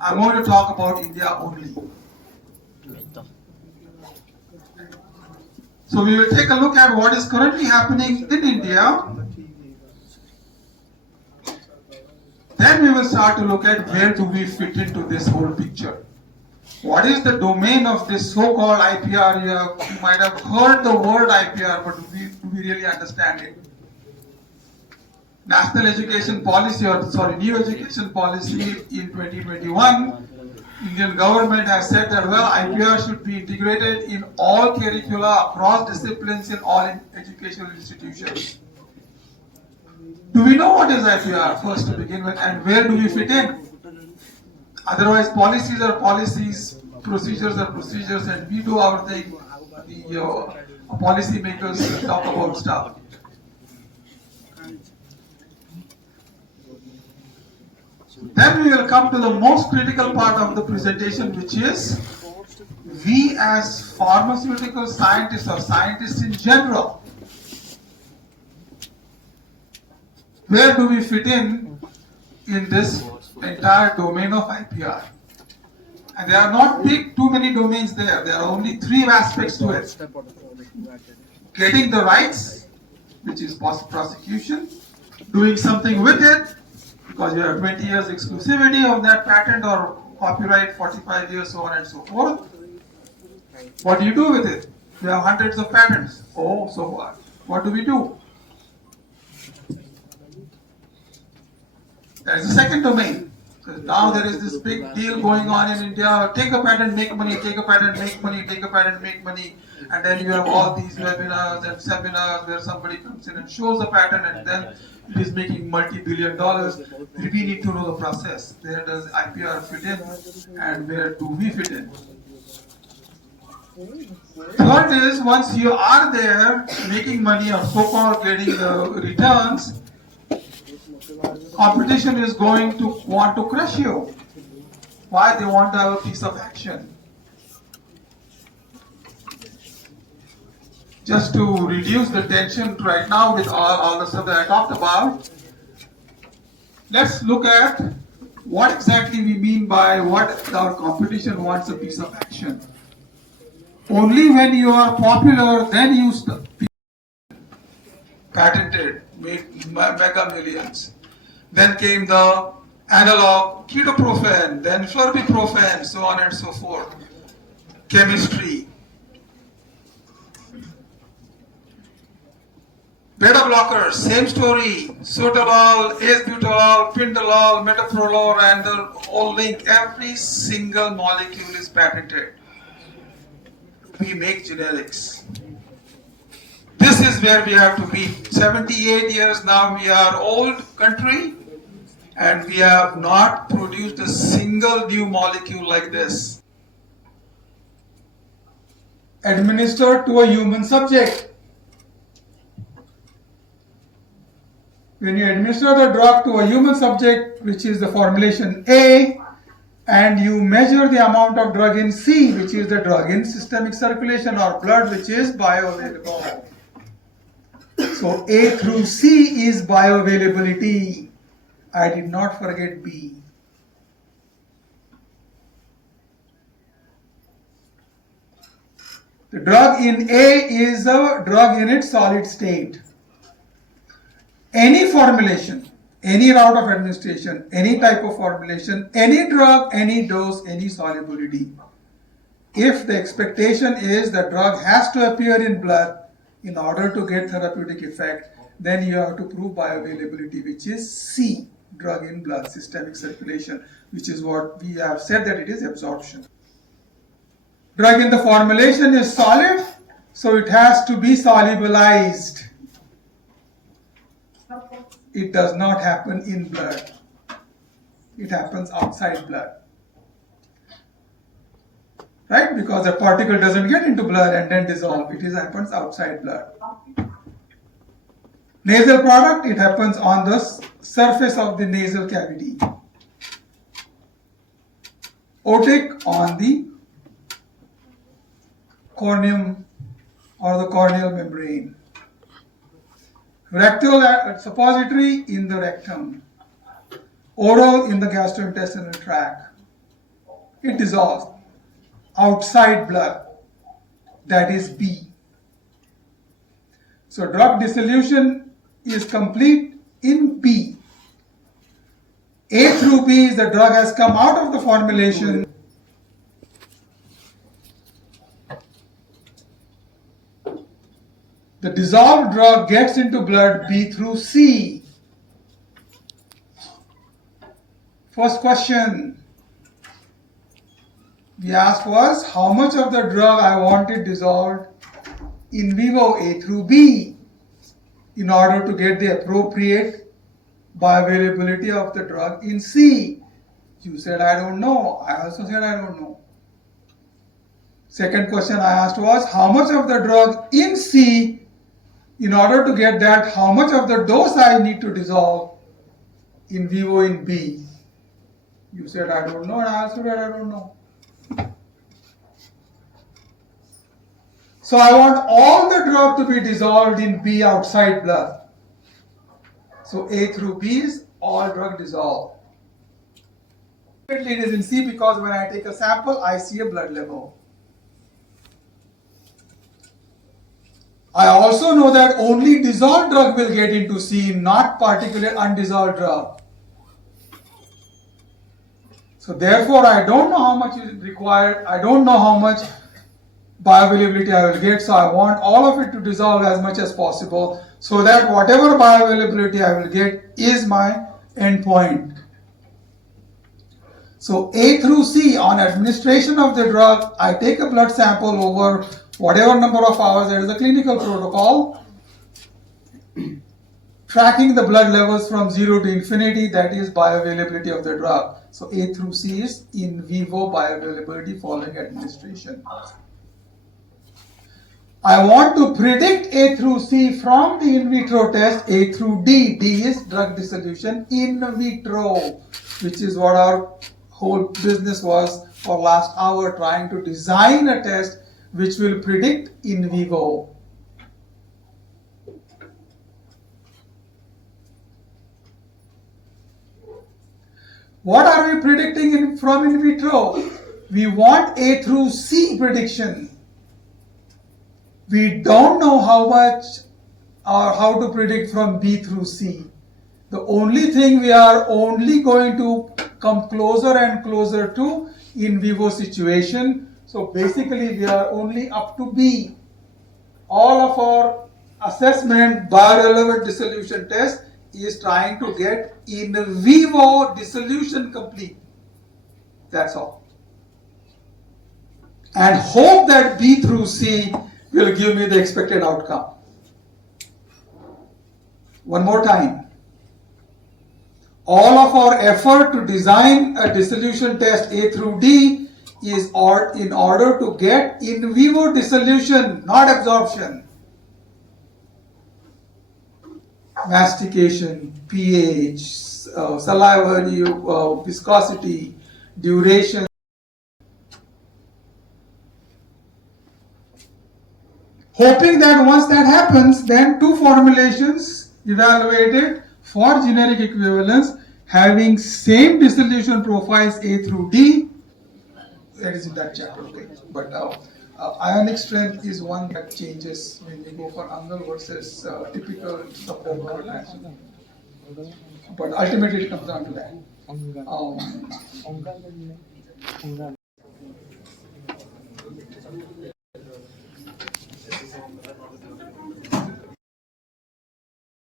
I'm going to talk about India only. So we will take a look at what is currently happening in India. Then we will start to look at where do we fit into this whole picture. What is the domain of this so-called IPR? You might have heard the word IPR, but do we really understand it? National Education Policy, New Education Policy in 2021, Indian government has said that, well, IPR should be integrated in all curricula across disciplines in all educational institutions. Do we know what is IPR first to begin with, and where do we fit in? Otherwise, policies are policies, procedures are procedures, and we do our thing. The policy makers talk about stuff. Then we will come to the most critical part of the presentation, which is we as pharmaceutical scientists or scientists in general, where do we fit in this entire domain of IPR? And there are not too many domains there. There are only three aspects to it. Getting the rights, which is prosecution, doing something with it, because you have 20 years exclusivity of that patent or copyright, 45 years, so on and so forth. What do you do with it? You have hundreds of patents. Oh, so what? What do we do? There is a second domain. So now there is this big deal going on in India. Take a patent, make money, take a patent, make money, take a patent, make money. And then you have all these webinars and seminars where somebody comes in and shows a patent and then it is making multi-billion dollars. We need to know the process. Where does IPR fit in and where do we fit in? Third is, once you are there making money or so-called getting the returns, competition is going to want to crush you. Why? They want to have a piece of action. Just to reduce the tension right now with all the stuff that I talked about, let's look at what exactly we mean by what our competition wants a piece of action. Only when you are popular, then you patented, made mega millions. Then came the analog ketoprofen, then flurbiprofen, so on and so forth. Chemistry. Beta blockers, same story. Sotalol, acebutolol, pindolol, metoprolol, and the whole link. Every single molecule is patented. We make generics. This is where we have to be. 78 years now, we are old country, and we have not produced a single new molecule like this. Administered to a human subject. When you administer the drug to a human subject, which is the formulation A, and you measure the amount of drug in C, which is the drug in systemic circulation, or blood, which is bioavailable. So A through C is bioavailability. I did not forget B. The drug in A is a drug in its solid state. Any formulation, any route of administration, any type of formulation, any drug, any dose, any solubility. If the expectation is the drug has to appear in blood in order to get therapeutic effect, then you have to prove bioavailability, which is C, drug in blood, systemic circulation, which is what we have said that it is absorption. Drug in the formulation is solid, so it has to be solubilized. It does not happen in blood. It happens outside blood. Right? Because the particle doesn't get into blood and then dissolve. It happens outside blood. Nasal product, it happens on the surface of the nasal cavity. Otic on the corneum or the corneal membrane. Rectal suppository in the rectum. Oral in the gastrointestinal tract. it dissolves outside blood, that is B. So drug dissolution is complete in B. A through B is the drug has come out of the formulation. The dissolved drug gets into blood B through C. First question we asked was how much of the drug I wanted dissolved in vivo A through B in order to get the appropriate bioavailability of the drug in C. You said I don't know. I also said I don't know. Second question I asked was how much of the drug in C, in order to get that, how much of the dose I need to dissolve in vivo in B. You said I don't know, and I also said I don't know. So I want all the drug to be dissolved in B outside blood. So A through B is all drug dissolved. It is in C because when I take a sample, I see a blood level. I also know that only dissolved drug will get into C, not particular undissolved drug. So therefore, I don't know how much is required. I don't know how much bioavailability I will get. So I want all of it to dissolve as much as possible so that whatever bioavailability I will get is my endpoint. So A through C, on administration of the drug, I take a blood sample over whatever number of hours. There is a clinical protocol tracking the blood levels from 0 to infinity, that is bioavailability of the drug. So A through C is in vivo bioavailability following administration. I want to predict A through C from the in vitro test A through D. D is drug dissolution in vitro, which is what our whole business was for last hour, trying to design a test which will predict in vivo. What are we predicting from in vitro? We want A through C prediction. We don't know how much or how to predict from B through C. The only thing we are only going to come closer and closer to in vivo situation. So basically we are only up to B. All of our assessment biorelevant dissolution test is trying to get in vivo dissolution complete. That's all. And hope that B through C will give me the expected outcome. One more time. All of our effort to design a dissolution test A through D is in order to get in vivo dissolution, not absorption. Mastication, pH, saliva viscosity, duration. Hoping that once that happens, then two formulations evaluated for generic equivalence having same dissolution profiles A through D. That is in that chapter, okay. But ionic strength is one that changes when we go for angle versus typical support. But ultimately it comes down to that.